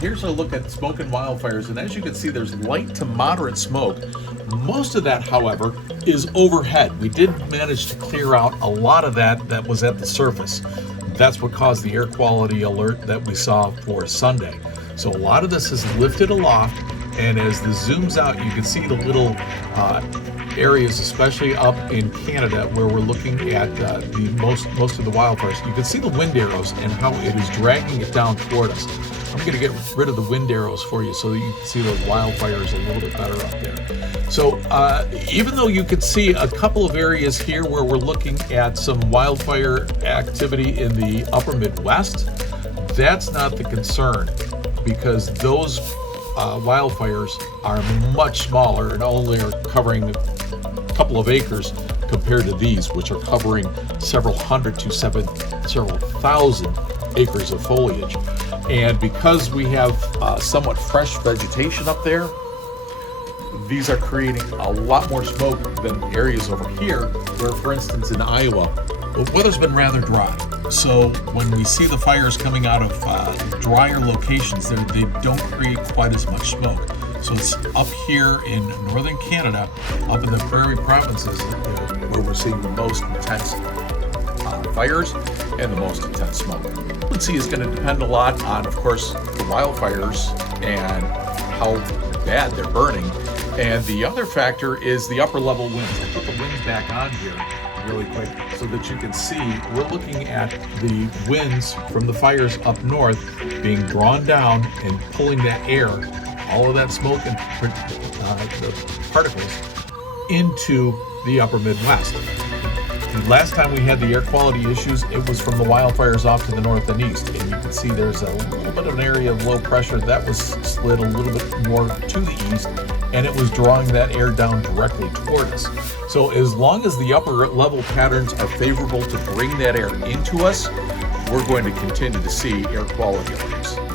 here's a look at smoke and wildfires, and as you can see, there's light to moderate smoke. Most of that, however, is overhead. We did manage to clear out a lot of that was at the surface. That's what caused the air quality alert that we saw for Sunday. So a lot of this is lifted aloft, and as this zooms out, you can see the little areas, especially up in Canada, where we're looking at the most of the wildfires. You can see the wind arrows and how it is dragging it down toward us. I'm going to get rid of the wind arrows for you so that you can see those wildfires a little bit better up there. So even though you can see a couple of areas here where we're looking at some wildfire activity in the upper Midwest, that's not the concern, because those wildfires are much smaller and only are covering a couple of acres compared to these, which are covering several hundred to several thousand acres of foliage. And because we have somewhat fresh vegetation up there, these are creating a lot more smoke than areas over here, where, for instance, in Iowa, the weather's been rather dry. So when we see the fires coming out of drier locations, they don't create quite as much smoke. So it's up here in northern Canada, up in the prairie provinces, where we're seeing the most intense fires and the most intense smoke. Frequency is going to depend a lot on, of course, the wildfires and how bad they're burning. And the other factor is the upper level winds. I put the winds back on here really quick so that you can see we're looking at the winds from the fires up north being drawn down and pulling that air, all of that smoke and the particles, into the upper Midwest. The last time we had the air quality issues, it was from the wildfires off to the north and east, and you can see there's a little bit of an area of low pressure that was slid a little bit more to the east, and it was drawing that air down directly toward us. So as long as the upper level patterns are favorable to bring that air into us, we're going to continue to see air quality alerts.